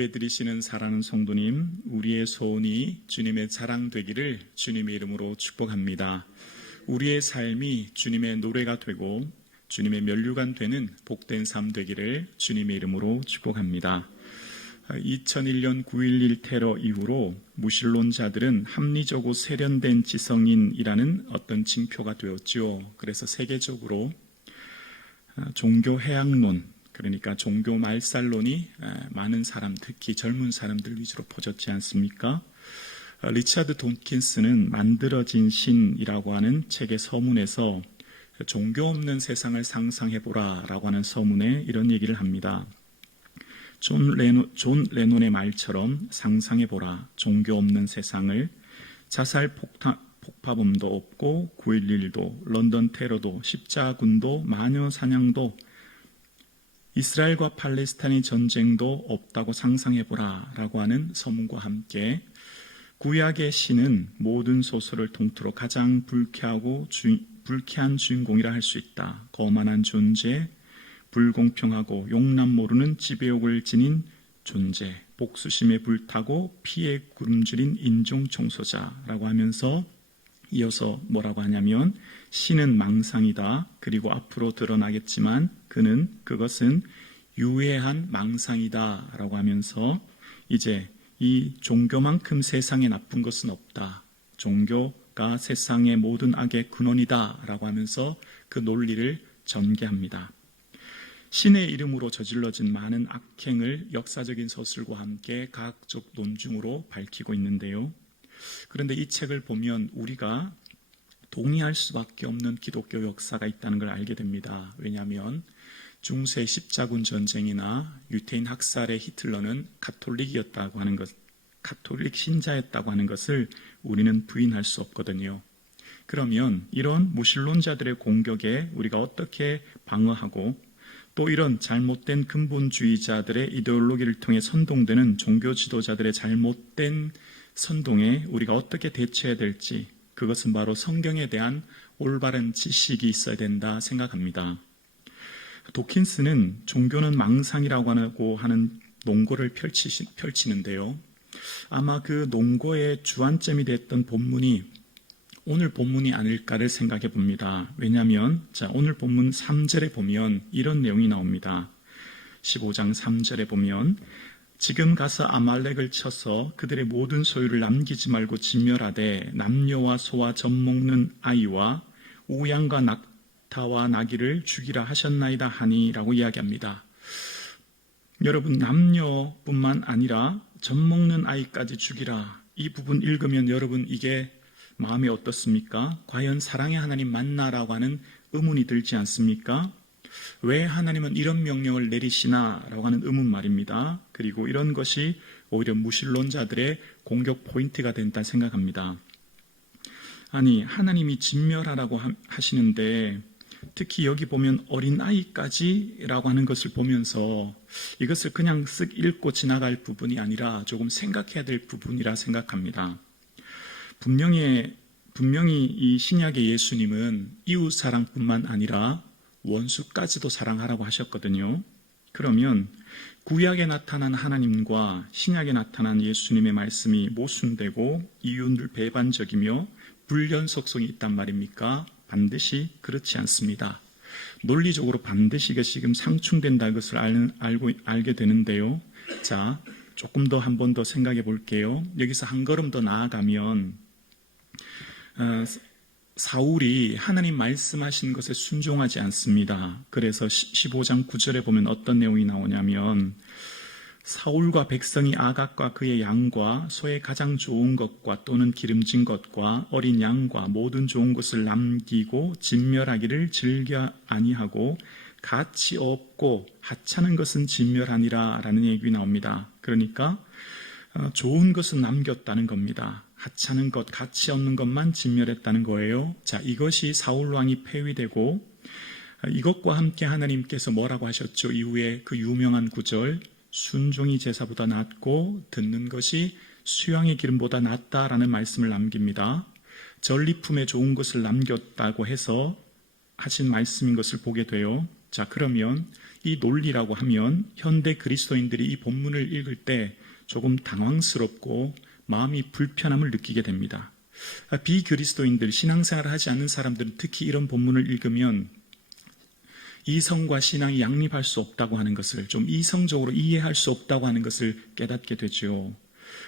예배드리시는 사랑하는 성도님, 우리의 소원이 주님의 자랑되기를 주님의 이름으로 축복합니다. 우리의 삶이 주님의 노래가 되고 주님의 면류관 되는 복된 삶 되기를 주님의 이름으로 축복합니다. 2001년 9.11 테러 이후로 무신론자들은 합리적으로 세련된 지성인이라는 어떤 징표가 되었죠. 그래서 세계적으로 종교 해양론, 그러니까 종교 말살론이 많은 사람, 특히 젊은 사람들 위주로 퍼졌지 않습니까? 리차드 돈킨스는 만들어진 신이라고 하는 책의 서문에서 종교 없는 세상을 상상해보라 라고 하는 서문에 이런 얘기를 합니다. 존 레논의 말처럼 상상해보라. 종교 없는 세상을. 자살 폭파범도 없고 9.11도, 런던 테러도, 십자군도, 마녀 사냥도, 이스라엘과 팔레스타인 전쟁도 없다고 상상해보라 라고 하는 서문과 함께 구약의 신은 모든 소설을 통틀어 가장 불쾌한 주인공이라 할 수 있다. 거만한 존재, 불공평하고 용납 모르는 지배욕을 지닌 존재, 복수심에 불타고 피해 굶주린 인종 청소자라고 하면서 이어서 뭐라고 하냐면 신은 망상이다. 그리고 앞으로 드러나겠지만 그것은 유해한 망상이다 라고 하면서 이제 이 종교만큼 세상에 나쁜 것은 없다. 종교가 세상의 모든 악의 근원이다 라고 하면서 그 논리를 전개합니다. 신의 이름으로 저질러진 많은 악행을 역사적인 서술과 함께 과학적 논증으로 밝히고 있는데요. 그런데 이 책을 보면 우리가 동의할 수밖에 없는 기독교 역사가 있다는 걸 알게 됩니다. 왜냐하면 중세 십자군 전쟁이나 유태인 학살의 히틀러는 가톨릭이었다고 하는 것, 가톨릭 신자였다고 하는 것을 우리는 부인할 수 없거든요. 그러면 이런 무신론자들의 공격에 우리가 어떻게 방어하고 또 이런 잘못된 근본주의자들의 이데올로기를 통해 선동되는 종교 지도자들의 잘못된 선동에 우리가 어떻게 대처해야 될지, 그것은 바로 성경에 대한 올바른 지식이 있어야 된다 생각합니다. 도킨스는 종교는 망상이라고 하는 논거를 펼치는데요. 아마 그 논거의 주안점이 됐던 본문이 오늘 본문이 아닐까를 생각해 봅니다. 왜냐하면 오늘 본문 3절에 보면 이런 내용이 나옵니다. 15장 3절에 보면 지금 가서 아말렉을 쳐서 그들의 모든 소유를 남기지 말고 진멸하되 남녀와 소와 젖먹는 아이와 우양과 낙타와 나귀를 죽이라 하셨나이다 하니 라고 이야기합니다. 여러분, 남녀뿐만 아니라 젖먹는 아이까지 죽이라, 이 부분 읽으면 여러분 이게 마음이 어떻습니까? 과연 사랑의 하나님 맞나라고 하는 의문이 들지 않습니까? 왜 하나님은 이런 명령을 내리시나 라고 하는 의문 말입니다. 그리고 이런 것이 오히려 무신론자들의 공격 포인트가 된다 생각합니다. 아니, 하나님이 진멸하라고 하시는데 특히 여기 보면 어린아이까지 라고 하는 것을 보면서 이것을 그냥 쓱 읽고 지나갈 부분이 아니라 조금 생각해야 될 부분이라 생각합니다. 분명히 이 신약의 예수님은 이웃 사랑뿐만 아니라 원수까지도 사랑하라고 하셨거든요. 그러면 구약에 나타난 하나님과 신약에 나타난 예수님의 말씀이 모순되고 이윤을 배반적이며 불연속성이 있단 말입니까? 반드시 그렇지 않습니다. 논리적으로 반드시 이것이 지금 상충된다는 것을 알게 되는데요. 자, 조금 더 한 번 더 생각해 볼게요. 여기서 한 걸음 더 나아가면 사울이 하나님 말씀하신 것에 순종하지 않습니다. 그래서 15장 9절에 보면 어떤 내용이 나오냐면 사울과 백성이 아각과 그의 양과 소의 가장 좋은 것과 또는 기름진 것과 어린 양과 모든 좋은 것을 남기고 진멸하기를 즐겨 아니하고 가치 없고 하찮은 것은 진멸하니라 라는 얘기 나옵니다. 그러니까 좋은 것은 남겼다는 겁니다. 하찮은 것, 가치 없는 것만 진멸했다는 거예요. 자, 이것이 사울 왕이 폐위되고 이것과 함께 하나님께서 뭐라고 하셨죠? 이후에 그 유명한 구절, 순종이 제사보다 낫고 듣는 것이 수양의 기름보다 낫다라는 말씀을 남깁니다. 전리품에 좋은 것을 남겼다고 해서 하신 말씀인 것을 보게 돼요. 자, 그러면 이 논리라고 하면 현대 그리스도인들이 이 본문을 읽을 때 조금 당황스럽고 마음이 불편함을 느끼게 됩니다. 비그리스도인들, 신앙생활을 하지 않는 사람들은 특히 이런 본문을 읽으면 이성과 신앙이 양립할 수 없다고 하는 것을, 좀 이성적으로 이해할 수 없다고 하는 것을 깨닫게 되죠.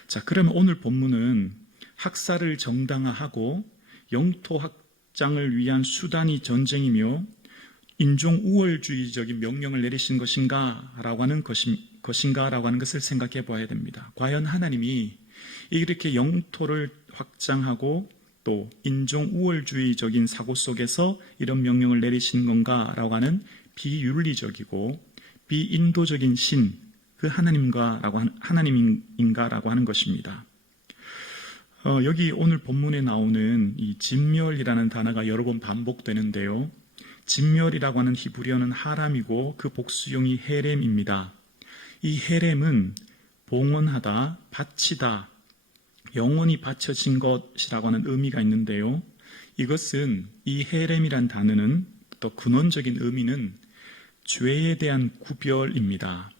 자, 그러면 오늘 본문은 학살을 정당화하고 영토 확장을 위한 수단이 전쟁이며 인종 우월주의적인 명령을 내리신 것인가라고 하는 것을 생각해 봐야 됩니다. 과연 하나님이 이렇게 영토를 확장하고 또 인종 우월주의적인 사고 속에서 이런 명령을 내리신 건가라고 하는 비윤리적이고 비인도적인 신, 그 하나님인가라고 하는 것입니다. 여기 오늘 본문에 나오는 이 진멸이라는 단어가 여러 번 반복되는데요. 진멸이라고 하는 히브리어는 하람이고 그 복수형이 헤렘입니다. 이 헤렘은 봉헌하다, 바치다, 영원히 바쳐진 것이라고 하는 의미가 있는데요. 이것은 이 헤렘이란 단어는 또 근원적인 의미는 죄에 대한 구별입니다.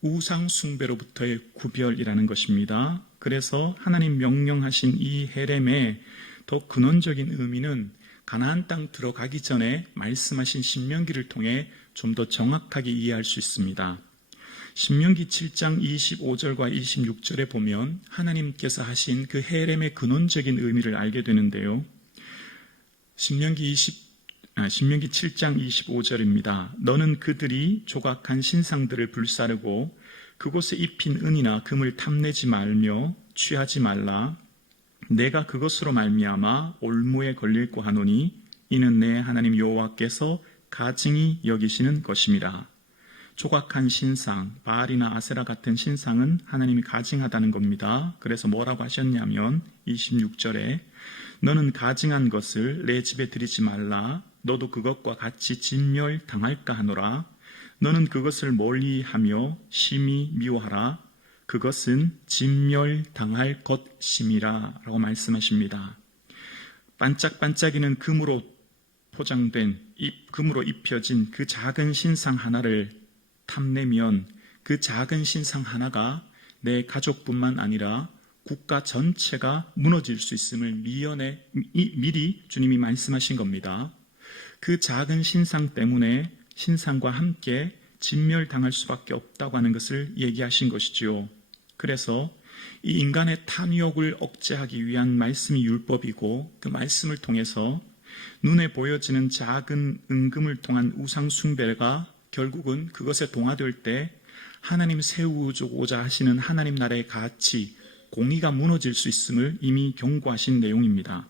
우상 숭배로부터의 구별이라는 것입니다. 그래서 하나님 명령하신 이 헤렘의 더 근원적인 의미는 가나안 땅 들어가기 전에 말씀하신 신명기를 통해 좀 더 정확하게 이해할 수 있습니다. 신명기 7장 25절과 26절에 보면 하나님께서 하신 그 헤렘의 근원적인 의미를 알게 되는데요. 신명기 7장 25절입니다. 너는 그들이 조각한 신상들을 불사르고 그곳에 입힌 은이나 금을 탐내지 말며 취하지 말라. 내가 그것으로 말미암아 올무에 걸릴고 하노니 이는 내 하나님 여호와께서 가증히 여기시는 것임이라. 조각한 신상, 바알이나 아세라 같은 신상은 하나님이 가증하다는 겁니다. 그래서 뭐라고 하셨냐면 26절에 너는 가증한 것을 내 집에 들이지 말라. 너도 그것과 같이 진멸당할까 하노라. 너는 그것을 멀리하며 심히 미워하라. 그것은 진멸당할 것임이라 라고 말씀하십니다. 반짝반짝이는 금으로 포장된, 금으로 입혀진 그 작은 신상 하나를 탐내면 그 작은 신상 하나가 내 가족뿐만 아니라 국가 전체가 무너질 수 있음을 미리 주님이 말씀하신 겁니다. 그 작은 신상 때문에 신상과 함께 진멸당할 수밖에 없다고 하는 것을 얘기하신 것이지요. 그래서 이 인간의 탐욕을 억제하기 위한 말씀이 율법이고 그 말씀을 통해서 눈에 보여지는 작은 은금을 통한 우상 숭배가 결국은 그것에 동화될 때 하나님 세우고자 하시는 하나님 나라의 가치, 공의가 무너질 수 있음을 이미 경고하신 내용입니다.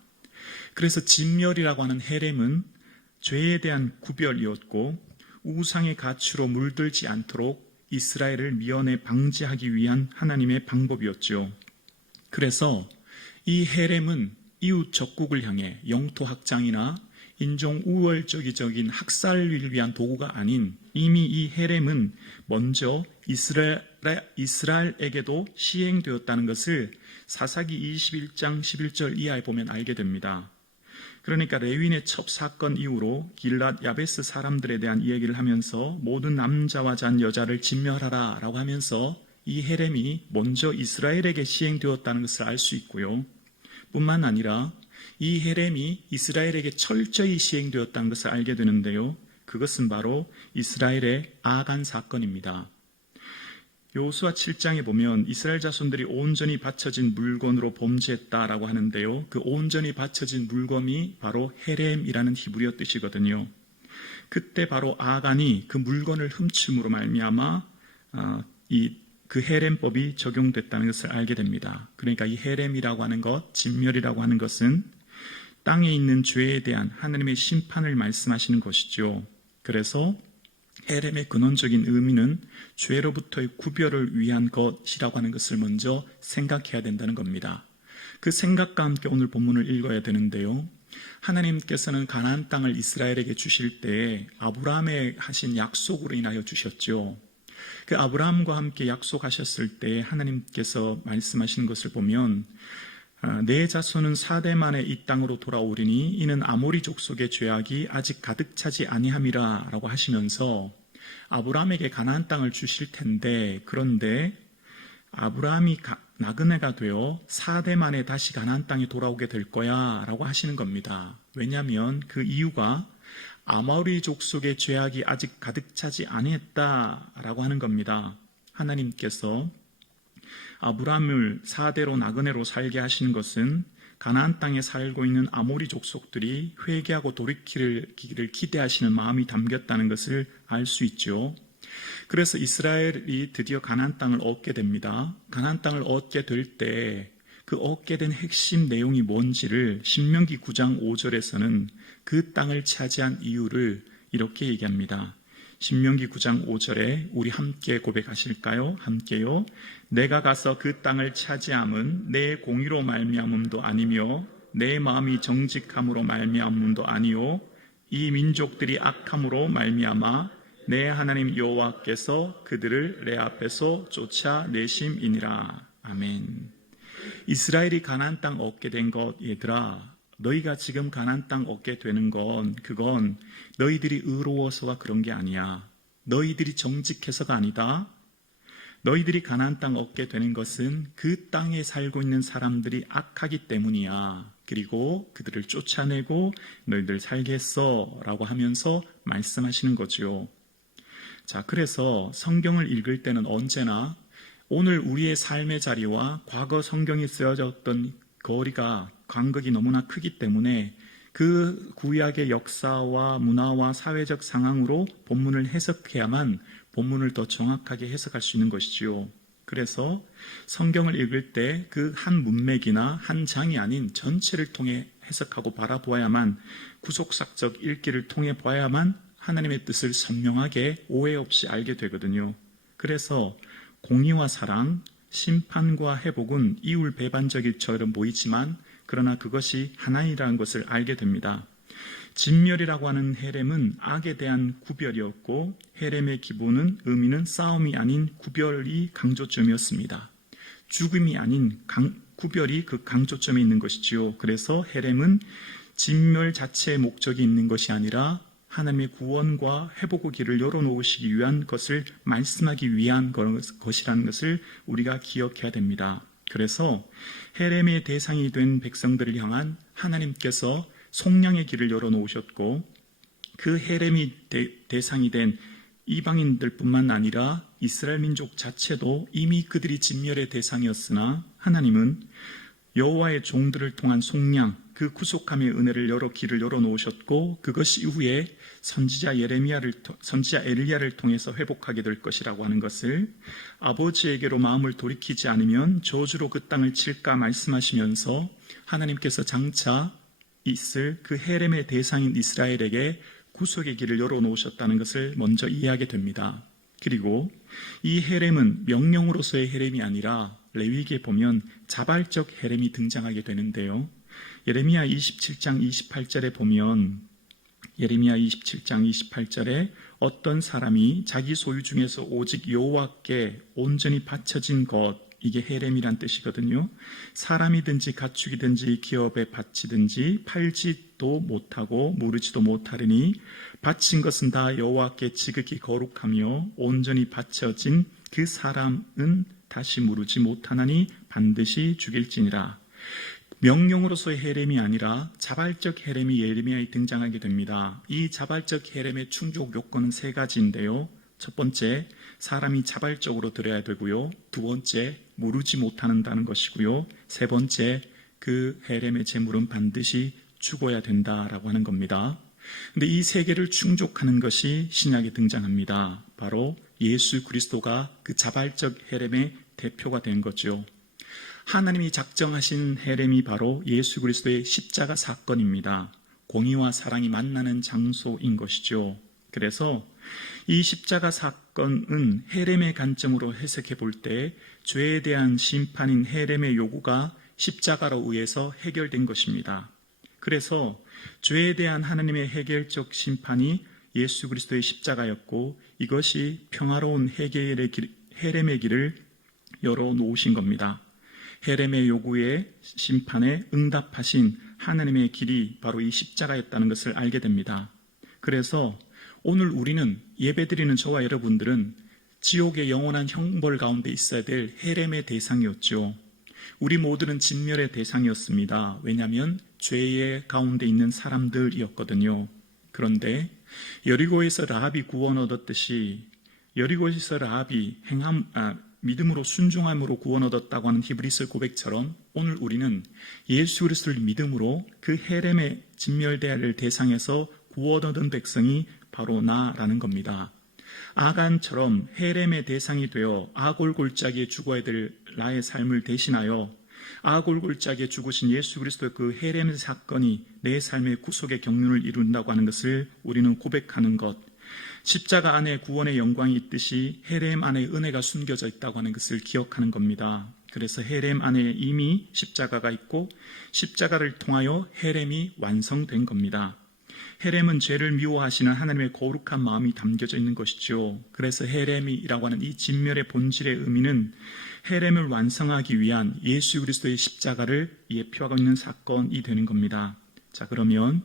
그래서 진멸이라고 하는 헤렘은 죄에 대한 구별이었고 우상의 가치로 물들지 않도록 이스라엘을 미연에 방지하기 위한 하나님의 방법이었죠. 그래서 이 헤렘은 이웃 적국을 향해 영토 확장이나 인종 우월적인 학살을 위한 도구가 아닌 이미 이 헤렘은 먼저 이스라엘에게도 시행되었다는 것을 사사기 21장 11절 이하에 보면 알게 됩니다. 그러니까 레위인의 첩 사건 이후로 길랏 야베스 사람들에 대한 이야기를 하면서 모든 남자와 잔 여자를 진멸하라 라고 하면서 이 헤렘이 먼저 이스라엘에게 시행되었다는 것을 알 수 있고요. 뿐만 아니라 이 헤렘이 이스라엘에게 철저히 시행되었다는 것을 알게 되는데요. 그것은 바로 이스라엘의 아간 사건입니다. 여호수아 7장에 보면 이스라엘 자손들이 온전히 바쳐진 물건으로 범죄했다라고 하는데요. 그 온전히 바쳐진 물건이 바로 헤렘이라는 히브리어 뜻이거든요. 그때 바로 아간이 그 물건을 훔침으로 말미암아 그 헤렘법이 적용됐다는 것을 알게 됩니다. 그러니까 이 헤렘이라고 하는 것, 진멸이라고 하는 것은 땅에 있는 죄에 대한 하나님의 심판을 말씀하시는 것이죠. 그래서 헤렘의 근원적인 의미는 죄로부터의 구별을 위한 것이라고 하는 것을 먼저 생각해야 된다는 겁니다. 그 생각과 함께 오늘 본문을 읽어야 되는데요. 하나님께서는 가나안 땅을 이스라엘에게 주실 때 아브라함에 하신 약속으로 인하여 주셨죠. 그 아브라함과 함께 약속하셨을 때 하나님께서 말씀하신 것을 보면 내 자손은 4대 만에 이 땅으로 돌아오리니 이는 아모리 족속의 죄악이 아직 가득 차지 아니함이라 라고 하시면서 아브라함에게 가나안 땅을 주실 텐데, 그런데 아브라함이 나그네가 되어 4대 만에 다시 가나안 땅에 돌아오게 될 거야 라고 하시는 겁니다. 왜냐하면 그 이유가 아모리 족속의 죄악이 아직 가득 차지 아니했다라고 하는 겁니다. 하나님께서 아브라함을 4대로 나그네로 살게 하시는 것은 가나안 땅에 살고 있는 아모리 족속들이 회개하고 돌이키기를 기대하시는 마음이 담겼다는 것을 알 수 있죠. 그래서 이스라엘이 드디어 가나안 땅을 얻게 됩니다. 가나안 땅을 얻게 될 때 그 얻게 된 핵심 내용이 뭔지를 신명기 9장 5절에서는 그 땅을 차지한 이유를 이렇게 얘기합니다. 신명기 9장 5절에 우리 함께 고백하실까요? 함께요. 내가 가서 그 땅을 차지함은 내 공의로 말미암음도 아니며 내 마음이 정직함으로 말미암음도 아니요 이 민족들이 악함으로 말미암아 내 하나님 여호와께서 그들을 내 앞에서 쫓아내심이니라. 아멘. 이스라엘이 가나안 땅 얻게 된 것, 얘들아, 너희가 지금 가나안 땅 얻게 되는 건 그건 너희들이 의로워서가 그런 게 아니야. 너희들이 정직해서가 아니다. 너희들이 가나안 땅 얻게 되는 것은 그 땅에 살고 있는 사람들이 악하기 때문이야. 그리고 그들을 쫓아내고 너희들 살게 했어 라고 하면서 말씀하시는 거죠. 자, 그래서 성경을 읽을 때는 언제나 오늘 우리의 삶의 자리와 과거 성경이 쓰여졌던 거리가 간극이 너무나 크기 때문에 그 구약의 역사와 문화와 사회적 상황으로 본문을 해석해야만 본문을 더 정확하게 해석할 수 있는 것이지요. 그래서 성경을 읽을 때 그 한 문맥이나 한 장이 아닌 전체를 통해 해석하고 바라보아야만, 구속사적 읽기를 통해 봐야만 하나님의 뜻을 선명하게 오해 없이 알게 되거든요. 그래서 공의와 사랑, 심판과 회복은 이율 배반적일처럼 보이지만 그러나 그것이 하나이라는 것을 알게 됩니다. 진멸이라고 하는 헤렘은 악에 대한 구별이었고, 헤렘의 기본은 의미는 싸움이 아닌 구별이 강조점이었습니다. 죽음이 아닌 구별이 그 강조점에 있는 것이지요. 그래서 헤렘은 진멸 자체의 목적이 있는 것이 아니라 하나님의 구원과 회복의 길을 열어놓으시기 위한 것을 말씀하기 위한 것이라는 것을 우리가 기억해야 됩니다. 그래서 헤렘의 대상이 된 백성들을 향한 하나님께서 속량의 길을 열어놓으셨고, 그 헤렘이 대상이 된 이방인들뿐만 아니라 이스라엘 민족 자체도 이미 그들이 진멸의 대상이었으나 하나님은 여호와의 종들을 통한 속량, 그 구속함의 은혜를 길을 열어놓으셨고, 그것이 이후에 선지자 엘리야를 통해서 회복하게 될 것이라고 하는 것을, 아버지에게로 마음을 돌이키지 않으면 저주로 그 땅을 칠까 말씀하시면서 하나님께서 장차 있을 그 헤렘의 대상인 이스라엘에게 구속의 길을 열어놓으셨다는 것을 먼저 이해하게 됩니다. 그리고 이 헤렘은 명령으로서의 헤렘이 아니라 레위기에 보면 자발적 헤렘이 등장하게 되는데요. 예레미야 27장 28절에 보면, 예레미야 27장 28절에 어떤 사람이 자기 소유 중에서 오직 여호와께 온전히 바쳐진 것, 이게 헤렘이란 뜻이거든요. 사람이든지 가축이든지 기업에 바치든지 팔지도 못하고 무르지도 못하리니 바친 것은 다 여호와께 지극히 거룩하며 온전히 바쳐진 그 사람은 다시 무르지 못하나니 반드시 죽일지니라. 명령으로서의 헤렘이 아니라 자발적 헤렘이 예레미야에 등장하게 됩니다. 이 자발적 헤렘의 충족 요건은 세 가지인데요. 첫 번째, 사람이 자발적으로 드려야 되고요. 두 번째, 무르지 못하는다는 것이고요. 세 번째, 그 헤렘의 제물은 반드시 죽어야 된다라고 하는 겁니다. 근데 이 세 개를 충족하는 것이 신약에 등장합니다. 바로 예수 그리스도가 그 자발적 헤렘의 대표가 된 거죠. 하나님이 작정하신 헤렘이 바로 예수 그리스도의 십자가 사건입니다. 공의와 사랑이 만나는 장소인 것이죠. 그래서 이 십자가 사건은 헤렘의 관점으로 해석해 볼 때 죄에 대한 심판인 헤렘의 요구가 십자가로 의해서 해결된 것입니다. 그래서 죄에 대한 하나님의 해결적 심판이 예수 그리스도의 십자가였고, 이것이 평화로운 헤렘의 길을 열어놓으신 겁니다. 헤렘의 요구에 심판에 응답하신 하나님의 길이 바로 이 십자가였다는 것을 알게 됩니다. 그래서 오늘 우리는 예배드리는 저와 여러분들은 지옥의 영원한 형벌 가운데 있어야 될 헤렘의 대상이었죠. 우리 모두는 진멸의 대상이었습니다. 왜냐하면 죄의 가운데 있는 사람들이었거든요. 그런데 여리고에서 라합이 구원 얻었듯이 여리고에서 라합이 믿음으로 순종함으로 구원 얻었다고 하는 히브리서 고백처럼 오늘 우리는 예수 그리스도를 믿음으로 그 헤렘의 진멸대를 대상에서 구원 얻은 백성이 바로 나라는 겁니다. 아간처럼 헤렘의 대상이 되어 아골골짜기에 죽어야 될 나의 삶을 대신하여 아골골짜기에 죽으신 예수 그리스도의 그 헤렘 사건이 내 삶의 구속의 경륜을 이룬다고 하는 것을 우리는 고백하는 것, 십자가 안에 구원의 영광이 있듯이 헤렘 안에 은혜가 숨겨져 있다고 하는 것을 기억하는 겁니다. 그래서 헤렘 안에 이미 십자가가 있고 십자가를 통하여 헤렘이 완성된 겁니다. 헤렘은 죄를 미워하시는 하나님의 거룩한 마음이 담겨져 있는 것이죠. 그래서 헤렘이라고 하는 이 진멸의 본질의 의미는 헤렘을 완성하기 위한 예수 그리스도의 십자가를 예표하고 있는 사건이 되는 겁니다. 자, 그러면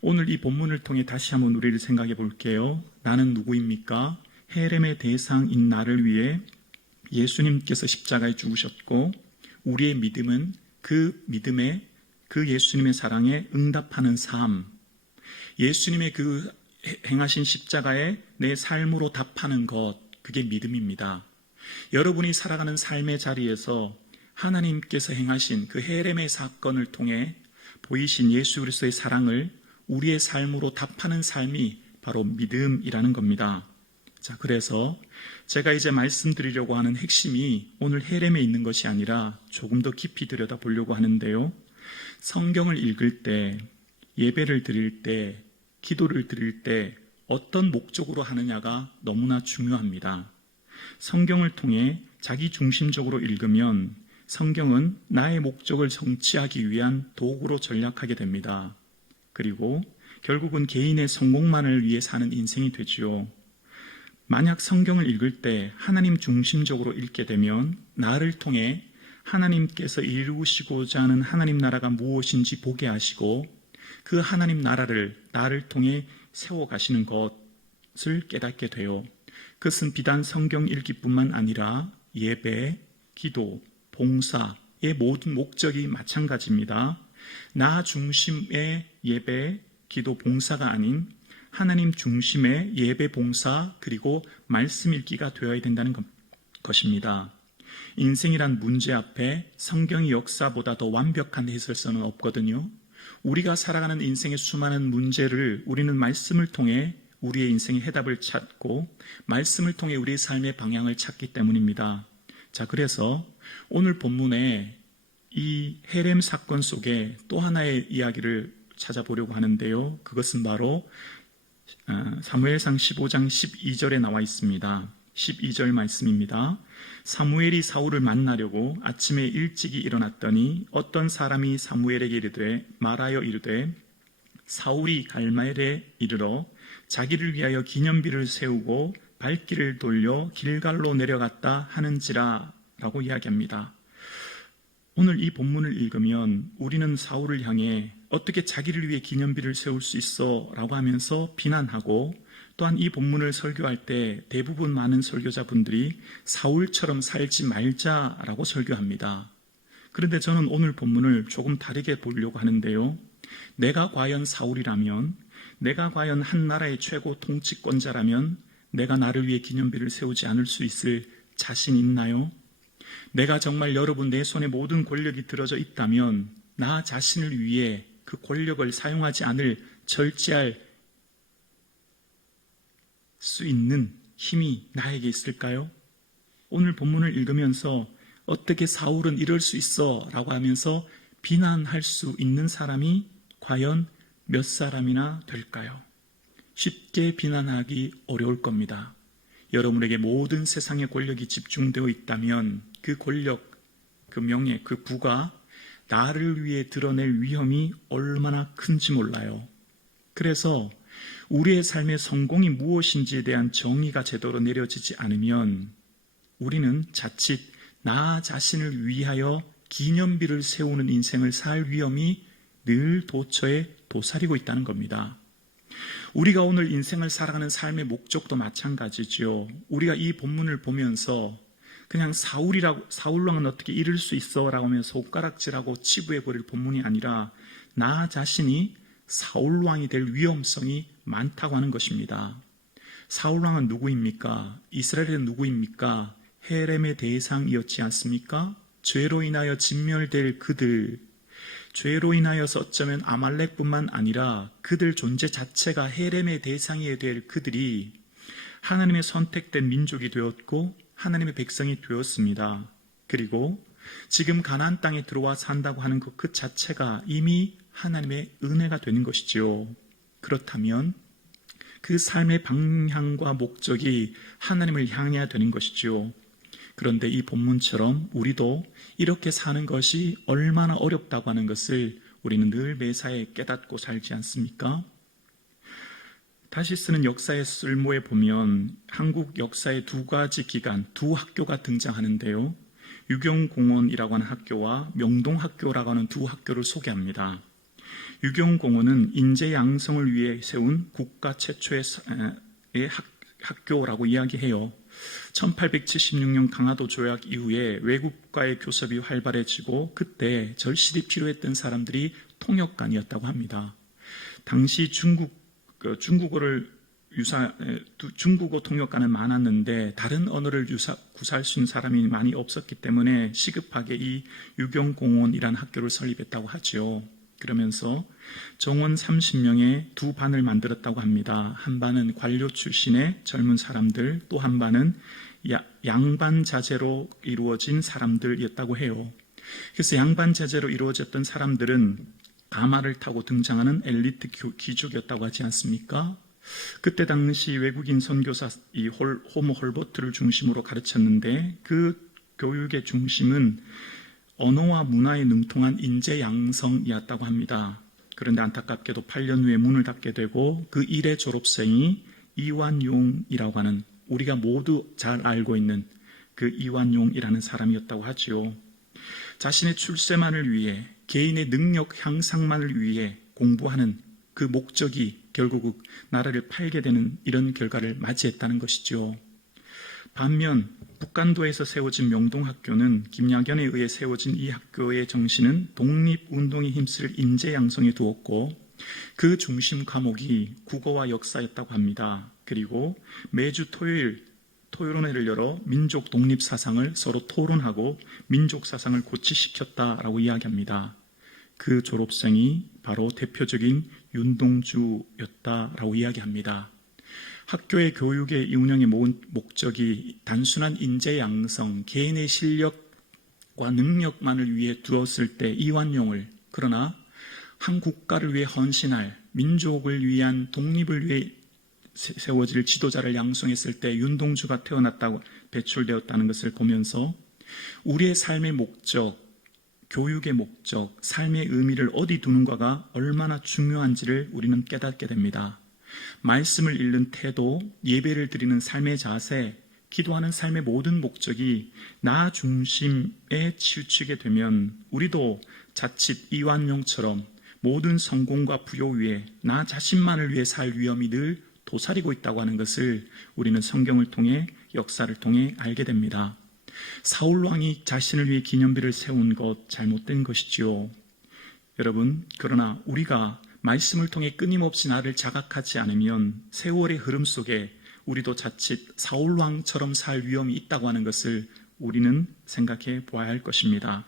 오늘 이 본문을 통해 다시 한번 우리를 생각해 볼게요. 나는 누구입니까? 헤렘의 대상인 나를 위해 예수님께서 십자가에 죽으셨고 우리의 믿음은 그 믿음에 그 예수님의 사랑에 응답하는 삶, 예수님의 그 행하신 십자가에 내 삶으로 답하는 것, 그게 믿음입니다. 여러분이 살아가는 삶의 자리에서 하나님께서 행하신 그 헤렘의 사건을 통해 보이신 예수 그리스도의 사랑을 우리의 삶으로 답하는 삶이 바로 믿음이라는 겁니다. 자, 그래서 제가 이제 말씀드리려고 하는 핵심이 오늘 헤렘에 있는 것이 아니라 조금 더 깊이 들여다보려고 하는데요. 성경을 읽을 때, 예배를 드릴 때, 기도를 드릴 때 어떤 목적으로 하느냐가 너무나 중요합니다. 성경을 통해 자기 중심적으로 읽으면 성경은 나의 목적을 성취하기 위한 도구로 전락하게 됩니다. 그리고 결국은 개인의 성공만을 위해 사는 인생이 되지요. 만약 성경을 읽을 때 하나님 중심적으로 읽게 되면 나를 통해 하나님께서 이루시고자 하는 하나님 나라가 무엇인지 보게 하시고 그 하나님 나라를 나를 통해 세워가시는 것을 깨닫게 돼요. 그것은 비단 성경 읽기뿐만 아니라 예배, 기도, 봉사의 모든 목적이 마찬가지입니다. 나 중심의 예배, 기도, 봉사가 아닌 하나님 중심의 예배, 봉사, 그리고 말씀 읽기가 되어야 된다는 것입니다. 인생이란 문제 앞에 성경의 역사보다 더 완벽한 해설서는 없거든요. 우리가 살아가는 인생의 수많은 문제를 우리는 말씀을 통해 우리의 인생의 해답을 찾고 말씀을 통해 우리의 삶의 방향을 찾기 때문입니다. 자, 그래서 오늘 본문에 이 헤렘 사건 속에 또 하나의 이야기를 찾아보려고 하는데요. 그것은 바로 사무엘상 15장 12절에 나와 있습니다. 12절 말씀입니다. 사무엘이 사울을 만나려고 아침에 일찍이 일어났더니 어떤 사람이 사무엘에게 말하여 이르되 사울이 갈멜에 이르러 자기를 위하여 기념비를 세우고 발길을 돌려 길갈로 내려갔다 하는지라 라고 이야기합니다. 오늘 이 본문을 읽으면 우리는 사울을 향해 어떻게 자기를 위해 기념비를 세울 수 있어? 라고 하면서 비난하고 또한 이 본문을 설교할 때 대부분 많은 설교자분들이 사울처럼 살지 말자라고 설교합니다. 그런데 저는 오늘 본문을 조금 다르게 보려고 하는데요. 내가 과연 사울이라면, 내가 과연 한 나라의 최고 통치권자라면 내가 나를 위해 기념비를 세우지 않을 수 있을 자신 있나요? 내가 정말 여러분 내 손에 모든 권력이 들어져 있다면 나 자신을 위해 그 권력을 사용하지 않을 절제할 수 있는 힘이 나에게 있을까요? 오늘 본문을 읽으면서 어떻게 사울은 이럴 수 있어? 라고 하면서 비난할 수 있는 사람이 과연 몇 사람이나 될까요? 쉽게 비난하기 어려울 겁니다. 여러분에게 모든 세상의 권력이 집중되어 있다면 그 권력, 그 명예, 그 부가 나를 위해 드러낼 위험이 얼마나 큰지 몰라요. 그래서 우리의 삶의 성공이 무엇인지에 대한 정의가 제대로 내려지지 않으면 우리는 자칫 나 자신을 위하여 기념비를 세우는 인생을 살 위험이 늘 도처에 도사리고 있다는 겁니다. 우리가 오늘 인생을 살아가는 삶의 목적도 마찬가지죠. 우리가 이 본문을 보면서 그냥 사울왕은 어떻게 이럴 수 있어? 라고 하면서 손가락질하고 치부해버릴 본문이 아니라 나 자신이 사울왕이 될 위험성이 많다고 하는 것입니다. 사울왕은 누구입니까? 이스라엘은 누구입니까? 헤렘의 대상이었지 않습니까? 죄로 인하여 진멸될 그들, 죄로 인하여서 어쩌면 아말렉뿐만 아니라 그들 존재 자체가 헤렘의 대상이 될 그들이 하나님의 선택된 민족이 되었고 하나님의 백성이 되었습니다. 그리고 지금 가나안 땅에 들어와 산다고 하는 것 그 자체가 이미 하나님의 은혜가 되는 것이지요. 그렇다면 그 삶의 방향과 목적이 하나님을 향해야 되는 것이지요. 그런데 이 본문처럼 우리도 이렇게 사는 것이 얼마나 어렵다고 하는 것을 우리는 늘 매사에 깨닫고 살지 않습니까? 다시 쓰는 역사의 쓸모에 보면 한국 역사의 두 가지 기관, 두 학교가 등장하는데요. 유경공원이라고 하는 학교와 명동학교라고 하는 두 학교를 소개합니다. 유경공원은 인재 양성을 위해 세운 국가 최초의 학교라고 이야기해요. 1876년 강화도 조약 이후에 외국과의 교섭이 활발해지고 그때 절실히 필요했던 사람들이 통역관이었다고 합니다. 당시 중국어 통역관은 많았는데 다른 언어를 구사할 수 있는 사람이 많이 없었기 때문에 시급하게 이 유경공원이라는 학교를 설립했다고 하죠. 그러면서 정원 30명의 두 반을 만들었다고 합니다. 한 반은 관료 출신의 젊은 사람들, 또 한 반은 양반 자제로 이루어진 사람들이었다고 해요. 그래서 양반 자제로 이루어졌던 사람들은 가마를 타고 등장하는 엘리트 귀족이었다고 하지 않습니까? 그때 당시 외국인 선교사 호모 홀버트를 중심으로 가르쳤는데 그 교육의 중심은 언어와 문화에 능통한 인재 양성이었다고 합니다. 그런데 안타깝게도 8년 후에 문을 닫게 되고 그 일의 졸업생이 이완용이라고 하는 우리가 모두 잘 알고 있는 그 이완용이라는 사람이었다고 하지요. 자신의 출세만을 위해 개인의 능력 향상만을 위해 공부하는 그 목적이 결국 나라를 팔게 되는 이런 결과를 맞이했다는 것이죠. 반면 북간도에서 세워진 명동학교는 김양견에 의해 세워진 이 학교의 정신은 독립운동에 힘쓸 인재 양성에 두었고 그 중심 과목이 국어와 역사였다고 합니다. 그리고 매주 토요일원회를 열어 민족 독립 사상을 서로 토론하고 민족 사상을 고취시켰다라고 이야기합니다. 그 졸업생이 바로 대표적인 윤동주였다라고 이야기합니다. 학교의 교육의 운영의 목적이 단순한 인재 양성, 개인의 실력과 능력만을 위해 두었을 때 이완용을, 그러나 한 국가를 위해 헌신할, 민족을 위한 독립을 위해 세워질 지도자를 양성했을 때 윤동주가 태어났다고 배출되었다는 것을 보면서 우리의 삶의 목적, 교육의 목적, 삶의 의미를 어디 두는가가 얼마나 중요한지를 우리는 깨닫게 됩니다. 말씀을 읽는 태도, 예배를 드리는 삶의 자세, 기도하는 삶의 모든 목적이 나 중심에 치우치게 되면 우리도 자칫 이완용처럼 모든 성공과 부요 위에 나 자신만을 위해 살 위험이 늘 도사리고 있다고 하는 것을 우리는 성경을 통해 역사를 통해 알게 됩니다. 사울왕이 자신을 위해 기념비를 세운 것 잘못된 것이지요. 여러분, 그러나 우리가 말씀을 통해 끊임없이 나를 자각하지 않으면 세월의 흐름 속에 우리도 자칫 사울왕처럼 살 위험이 있다고 하는 것을 우리는 생각해 보아야 할 것입니다.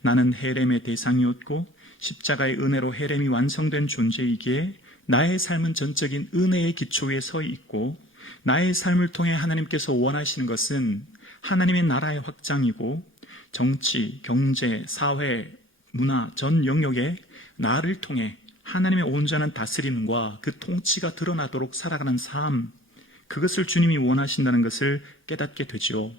나는 헤렘의 대상이었고 십자가의 은혜로 헤렘이 완성된 존재이기에 나의 삶은 전적인 은혜의 기초 위에 서 있고 나의 삶을 통해 하나님께서 원하시는 것은 하나님의 나라의 확장이고 정치, 경제, 사회, 문화 전 영역에 나를 통해 하나님의 온전한 다스림과 그 통치가 드러나도록 살아가는 삶, 그것을 주님이 원하신다는 것을 깨닫게 되죠.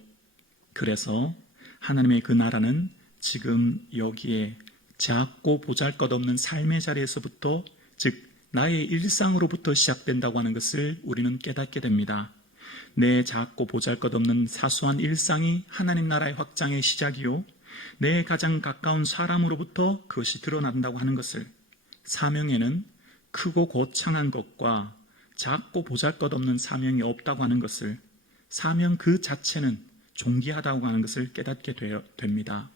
그래서 하나님의 그 나라는 지금 여기에 작고 보잘것없는 삶의 자리에서부터, 즉 나의 일상으로부터 시작된다고 하는 것을 우리는 깨닫게 됩니다. 내 작고 보잘것없는 사소한 일상이 하나님 나라의 확장의 시작이요, 내 가장 가까운 사람으로부터 그것이 드러난다고 하는 것을, 사명에는 크고 거창한 것과 작고 보잘것없는 사명이 없다고 하는 것을, 사명 그 자체는 존귀하다고 하는 것을 깨닫게 됩니다.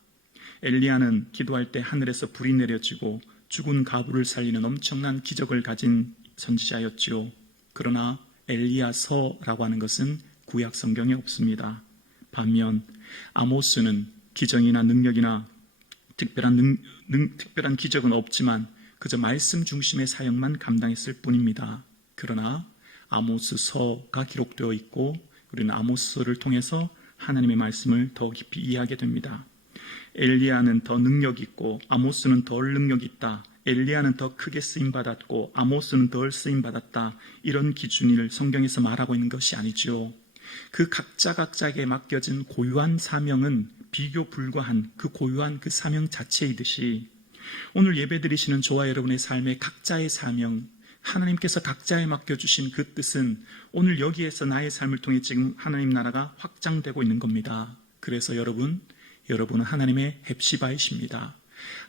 엘리야는 기도할 때 하늘에서 불이 내려지고 죽은 가부를 살리는 엄청난 기적을 가진 선지자였지요. 그러나 엘리야서라고 하는 것은 구약 성경에 없습니다. 반면 아모스는 기적이나 능력이나 특별한 기적은 없지만 그저 말씀 중심의 사역만 감당했을 뿐입니다. 그러나 아모스서가 기록되어 있고 우리는 아모스서를 통해서 하나님의 말씀을 더 깊이 이해하게 됩니다. 엘리야는 더 능력 있고 아모스는 덜 능력 있다. 엘리야는 더 크게 쓰임받았고 아모스는 덜 쓰임받았다. 이런 기준을 성경에서 말하고 있는 것이 아니죠. 그 각자에게 맡겨진 고유한 사명은 비교 불가한 그 고유한 그 사명 자체이듯이 오늘 예배드리시는 저와 여러분의 삶의 각자의 사명, 하나님께서 각자에 맡겨주신 그 뜻은 오늘 여기에서 나의 삶을 통해 지금 하나님 나라가 확장되고 있는 겁니다. 그래서 여러분은 하나님의 헵시바이십니다.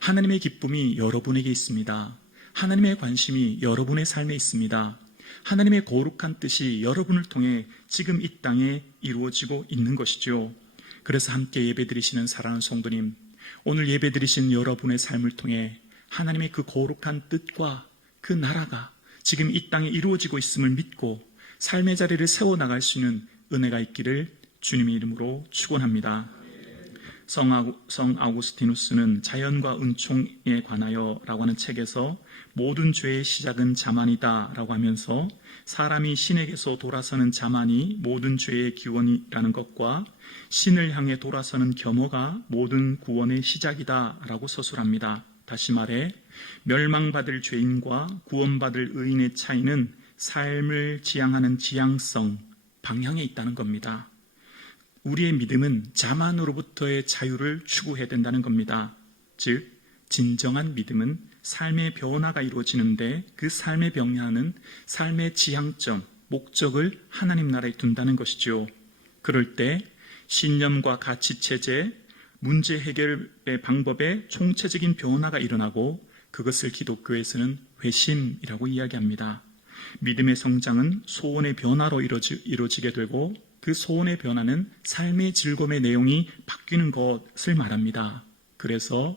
하나님의 기쁨이 여러분에게 있습니다. 하나님의 관심이 여러분의 삶에 있습니다. 하나님의 거룩한 뜻이 여러분을 통해 지금 이 땅에 이루어지고 있는 것이죠. 그래서 함께 예배드리시는 사랑하는 성도님, 오늘 예배드리신 여러분의 삶을 통해 하나님의 그 거룩한 뜻과 그 나라가 지금 이 땅에 이루어지고 있음을 믿고 삶의 자리를 세워나갈 수 있는 은혜가 있기를 주님의 이름으로 축원합니다. 성 아우구스티누스는 자연과 은총에 관하여 라고 하는 책에서 모든 죄의 시작은 자만이다 라고 하면서 사람이 신에게서 돌아서는 자만이 모든 죄의 기원이라는 것과 신을 향해 돌아서는 겸허가 모든 구원의 시작이다 라고 서술합니다. 다시 말해 멸망받을 죄인과 구원받을 의인의 차이는 삶을 지향하는 지향성, 방향에 있다는 겁니다. 우리의 믿음은 자만으로부터의 자유를 추구해야 된다는 겁니다. 즉 진정한 믿음은 삶의 변화가 이루어지는데 그 삶의 변화는 삶의 지향점, 목적을 하나님 나라에 둔다는 것이죠. 그럴 때 신념과 가치체제, 문제 해결의 방법에 총체적인 변화가 일어나고 그것을 기독교에서는 회심이라고 이야기합니다. 믿음의 성장은 소원의 변화로 이루어지게 되고 그 소원의 변화는 삶의 즐거움의 내용이 바뀌는 것을 말합니다. 그래서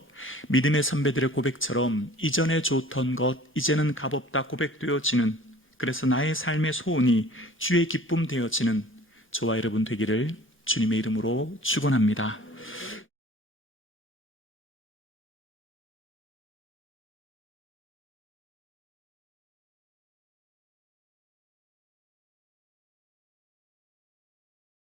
믿음의 선배들의 고백처럼 이전에 좋던 것 이제는 값없다 고백되어지는, 그래서 나의 삶의 소원이 주의 기쁨 되어지는 저와 여러분 되기를 주님의 이름으로 축원합니다.